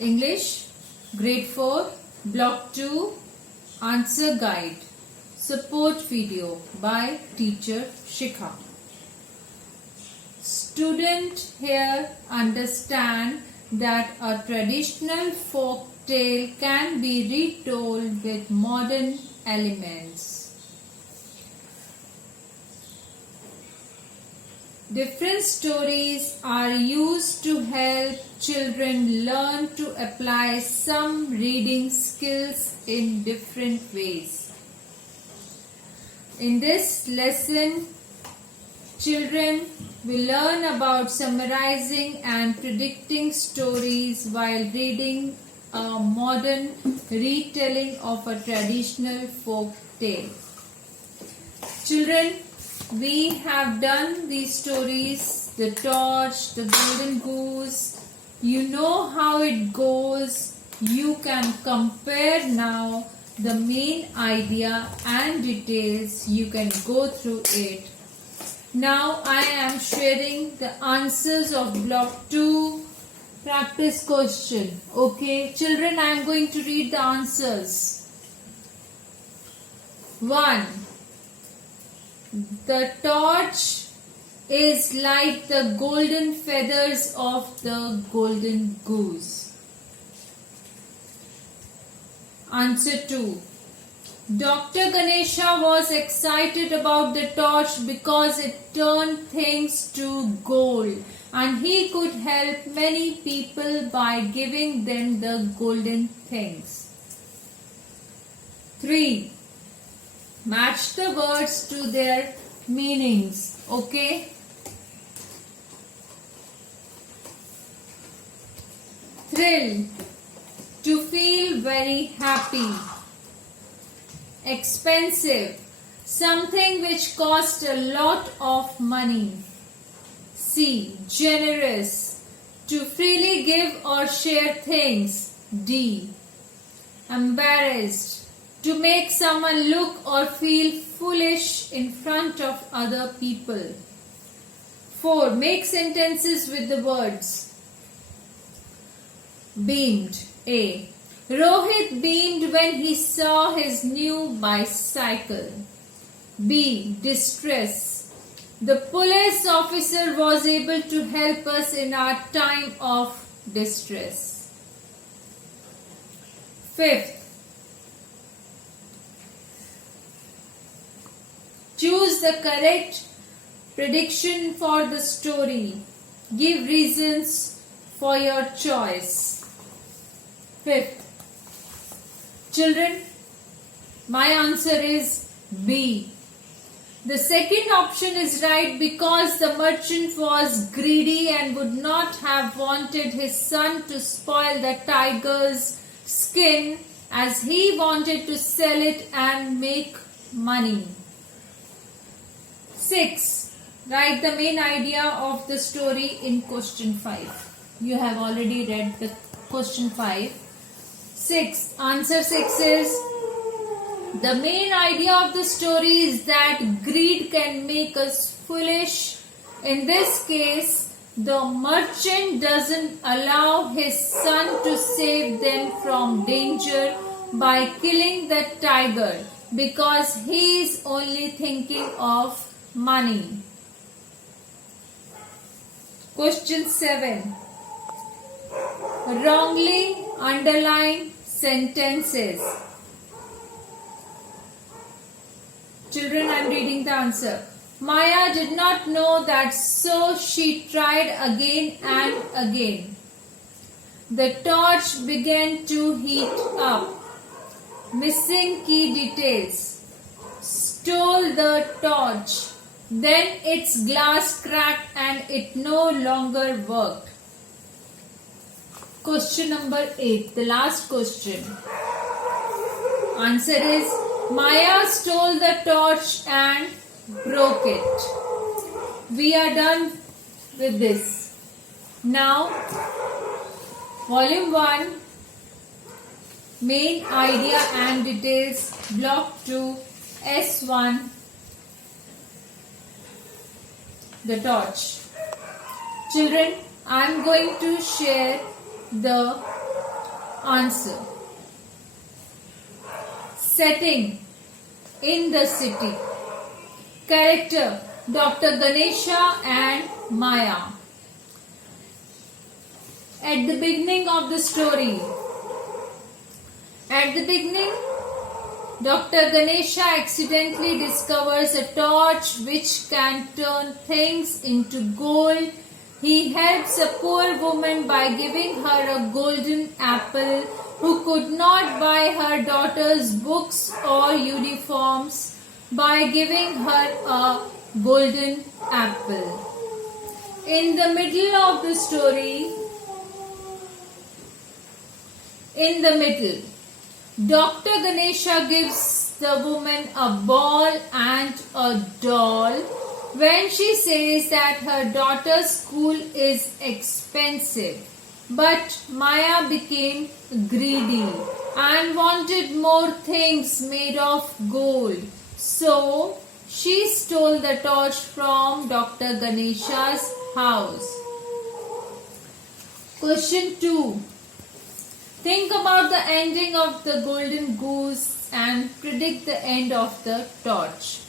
English, Grade 4, Block 2, Answer Guide, Support Video by Teacher Shikha. Student here understand that a traditional folk tale can be retold with modern elements. Different stories are used to help children learn to apply some reading skills in different ways. In this lesson, children will learn about summarizing and predicting stories while reading a modern retelling of a traditional folk tale. Children, we have done these stories, the torch, the golden goose. You know how it goes. You can compare now the main idea and details. You can go through it. Now I am sharing the answers of block 2 practice question. Okay, children, I am going to read the answers. 1. The torch is like the golden feathers of the golden goose. Answer 2. Dr. Ganesha was excited about the torch because it turned things to gold and he could help many people by giving them the golden things. 3. Match the words to their meanings. Okay? Thrill. To feel very happy. Expensive. Something which cost a lot of money. C. Generous. To freely give or share things. D. Embarrassed. To make someone look or feel foolish in front of other people. 4. Make sentences with the words. Beamed. A. Rohit beamed when he saw his new bicycle. B. Distress. The police officer was able to help us in our time of distress. 5th. Choose the correct prediction for the story. Give reasons for your choice. 5th. Children, my answer is B. The second option is right because the merchant was greedy and would not have wanted his son to spoil the tiger's skin as he wanted to sell it and make money. 6. Write the main idea of the story in question 5. You have already read the question 5. 6. Answer 6 is, the main idea of the story is that greed can make us foolish. In this case, the merchant doesn't allow his son to save them from danger by killing the tiger because he is only thinking of money. Question 7. Wrongly underline sentences. Children, I am reading the answer. Maya did not know that, so she tried again and again. The torch began to heat up. Missing key details. Stole the torch. Then its glass cracked and it no longer worked. Question number 8, the last question. Answer is, Maya stole the torch and broke it. We are done with this. Now, Volume 1, Main Idea and Details, Block 2, S1, The Torch. Children, I am going to share the Answer. Setting, in the city. Character, Dr. Ganesha and Maya. At the beginning of the story. At the beginning, Dr. Ganesha accidentally discovers a torch which can turn things into gold. He helps a poor woman by giving her a golden apple who could not buy her daughter's books or uniforms by giving her a golden apple. In the middle of the story, in the middle, Dr. Ganesha gives the woman a ball and a doll when she says that her daughter's school is expensive. But Maya became greedy and wanted more things made of gold. So she stole the torch from Dr. Ganesha's house. Question 2. Think about the ending of the golden goose and predict the end of the torch.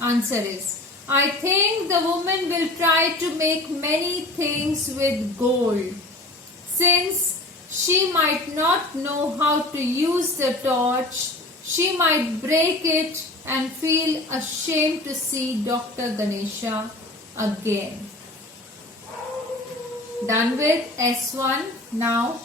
Answer is, I think the woman will try to make many things with gold. Since she might not know how to use the torch, she might break it and feel ashamed to see Dr. Ganesha again. Done with S1. Now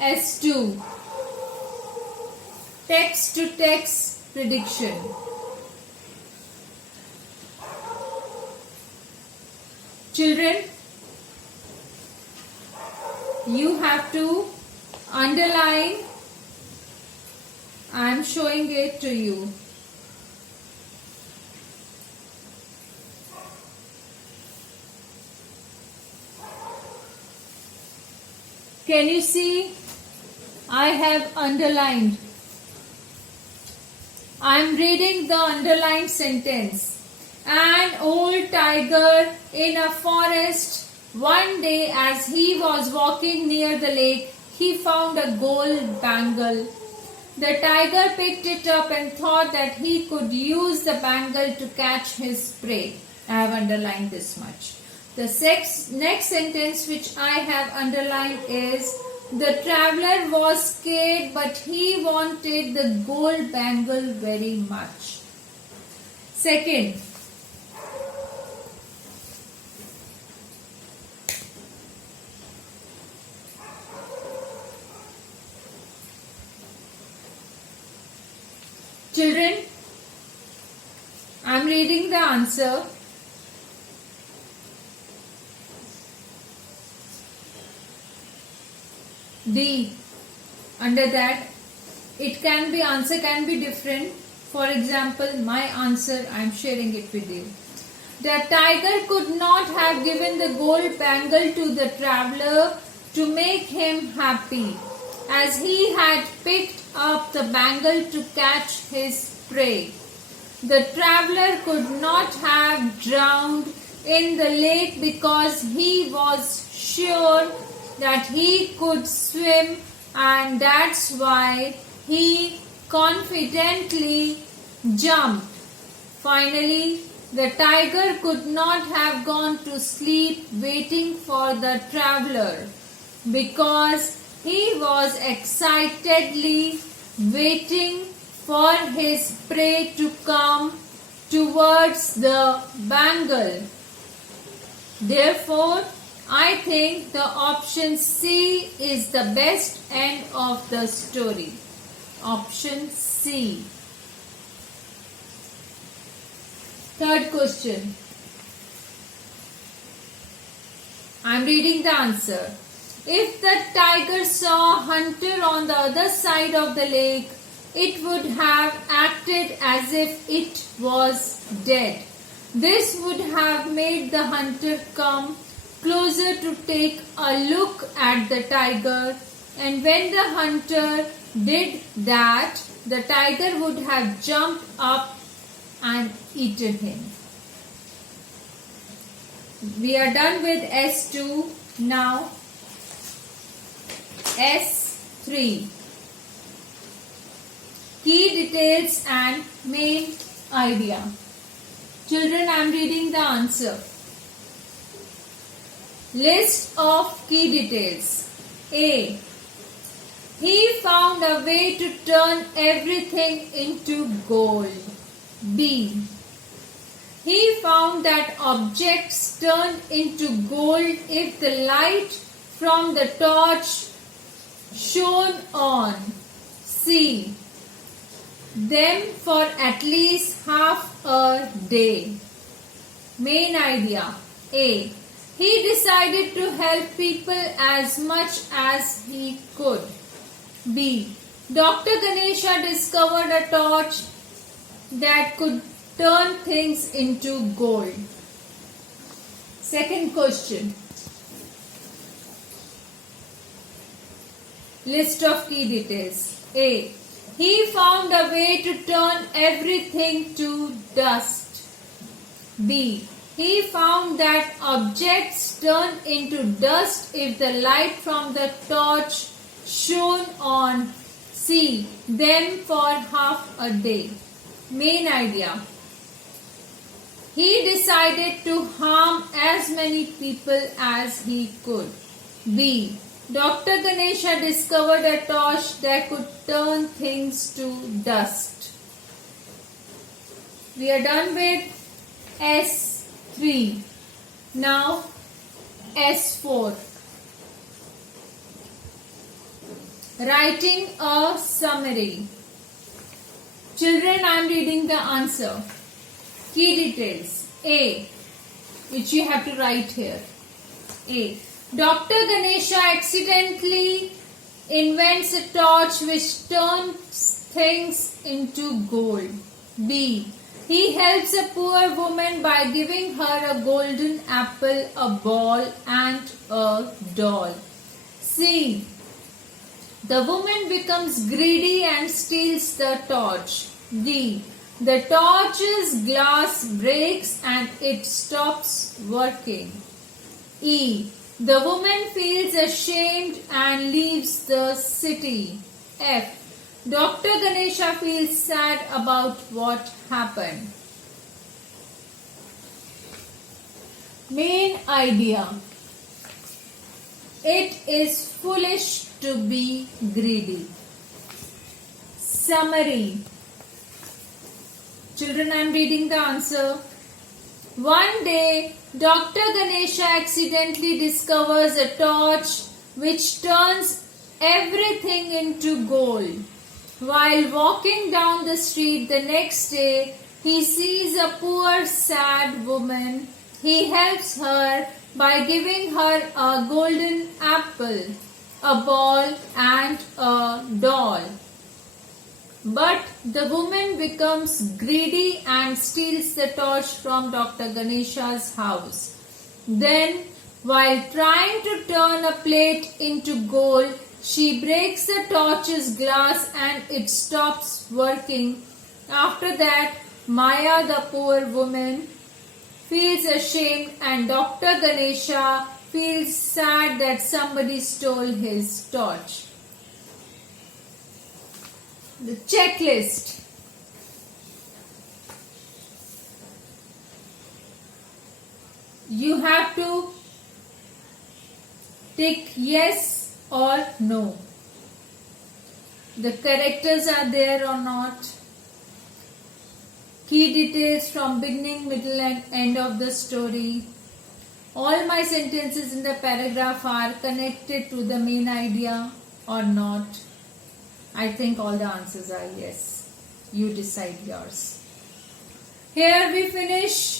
S2. Text to text prediction. Children, you have to underline. I am showing it to you. Can you see? I have underlined. I am reading the underlined sentence. An old tiger in a forest. One day as he was walking near the lake, he found a gold bangle. The tiger picked it up and thought that he could use the bangle to catch his prey. I have underlined this much. The next sentence which I have underlined is, the traveler was scared but he wanted the gold bangle very much. Second, children, I am reading the answer. D. Under that, it can be, answer can be different. For example, my answer, I am sharing it with you. The tiger could not have given the gold bangle to the traveler to make him happy, as he had picked up the bangle to catch his prey. The traveler could not have drowned in the lake because he was sure that he could swim, and that's why he confidently jumped. Finally, the tiger could not have gone to sleep waiting for the traveler because he was excitedly waiting for his prey to come towards the bangle. Therefore, I think the option C is the best end of the story. Option C. Third question. I am reading the answer. If the tiger saw a hunter on the other side of the lake, it would have acted as if it was dead. This would have made the hunter come closer to take a look at the tiger, and when the hunter did that, the tiger would have jumped up and eaten him. We are done with S2. Now S3. 3. Key details and main idea. Children, I am reading the answer. List of key details. A. He found a way to turn everything into gold. B. He found that objects turned into gold if the light from the torch shone on. C. Them for at least half a day. Main idea. A. He decided to help people as much as he could. B. Dr. Ganesha discovered a torch that could turn things into gold. Second question. List of key details. A. He found a way to turn everything to dust. B. He found that objects turn into dust if the light from the torch shone on. C. Them for half a day. Main idea. He decided to harm as many people as he could. B. Dr. Ganesha discovered a torch that could turn things to dust. We are done with S3. Now S4. Writing a summary. Children, I am reading the answer. Key details. A. Which you have to write here. A. Dr. Ganesha accidentally invents a torch which turns things into gold. B. He helps a poor woman by giving her a golden apple, a ball and a doll. C. The woman becomes greedy and steals the torch. D. The torch's glass breaks and it stops working. E. The woman feels ashamed and leaves the city. F. Dr. Ganesha feels sad about what happened. Main idea. It is foolish to be greedy. Summary. Children, I am reading the answer. One day, Dr. Ganesha accidentally discovers a torch which turns everything into gold. While walking down the street the next day, he sees a poor, sad woman. He helps her by giving her a golden apple, a ball and a doll. But the woman becomes greedy and steals the torch from Dr. Ganesha's house. Then, while trying to turn a plate into gold, she breaks the torch's glass and it stops working. After that, Maya, the poor woman, feels ashamed and Dr. Ganesha feels sad that somebody stole his torch. The checklist. You have to tick yes or no. The characters are there or not. Key details from beginning, middle and end of the story. All my sentences in the paragraph are connected to the main idea or not. I think all the answers are yes. You decide yours. Here we finish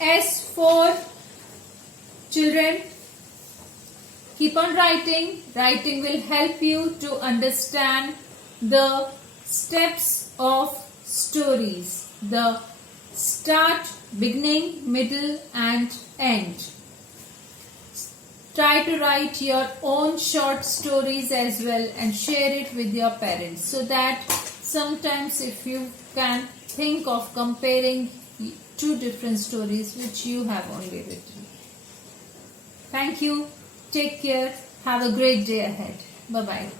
S4. Children, keep on writing. Writing will help you to understand the steps of stories. The start, beginning, middle and end. Try to write your own short stories as well and share it with your parents, so that sometimes if you can think of comparing two different stories which you have only written. Thank you. Take care. Have a great day ahead. Bye-bye.